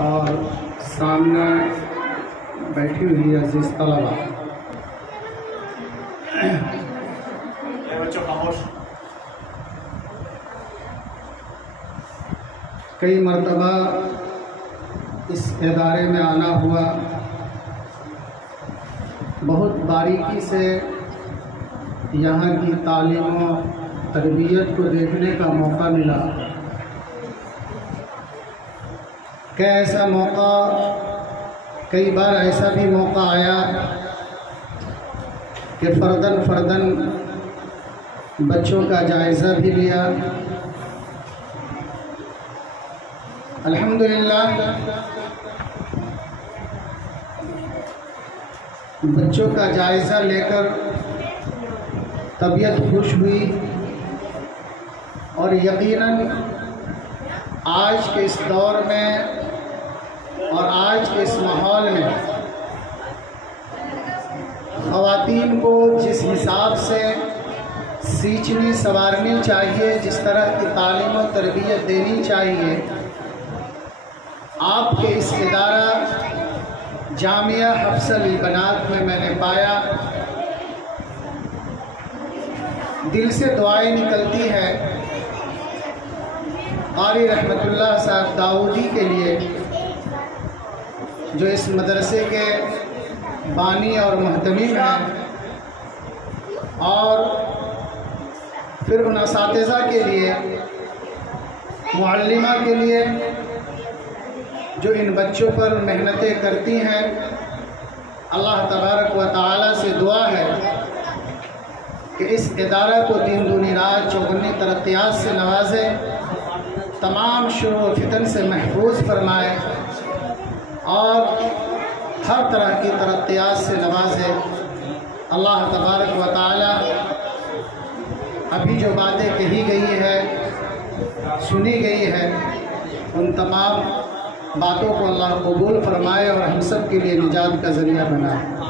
और सामने बैठी हुई अजीज तलबा, कई मरतबा इस इदारे में आना हुआ, बहुत बारीकी से यहाँ की तालीम और तरबियत को देखने का मौका मिला। क्या ऐसा मौका, कई बार ऐसा भी मौका आया कि फ़र्दन बच्चों का जायज़ा भी लिया। अल्हम्दुलिल्लाह बच्चों का जायज़ा लेकर तबीयत खुश हुई और यकीनन आज के इस दौर में और आज के इस माहौल में ख़वातीन को जिस हिसाब से सींचनी संवारनी चाहिए, जिस तरह की तालीम और तरबियत देनी चाहिए, आपके इस इदारा जामिया हफ्सल बनात में मैंने पाया। दिल से दुआएं निकलती है क़ारी रहमतुल्लाह साहब दाऊदी के लिए, जो इस मदरसे के बानी और मुहतमिम हैं, और फिर उन असातिज़ा के लिए, मुअल्लिमा के लिए जो इन बच्चों पर मेहनतें करती हैं। अल्लाह तबारक व तआला से दुआ है कि इस इदारा को दिन दूनी रात चौगुनी तरक्यात से नवाजे, तमाम शुर व फितन से महफूज फरमाए और हर तरह की तरक्यात से नवाजे। अल्लाह तबारक व तआला अभी जो बातें कही गई है, सुनी गई है, उन तमाम बातों को अल्लाह कबूल फरमाए और हम सब के लिए निजात का ज़रिया बनाए।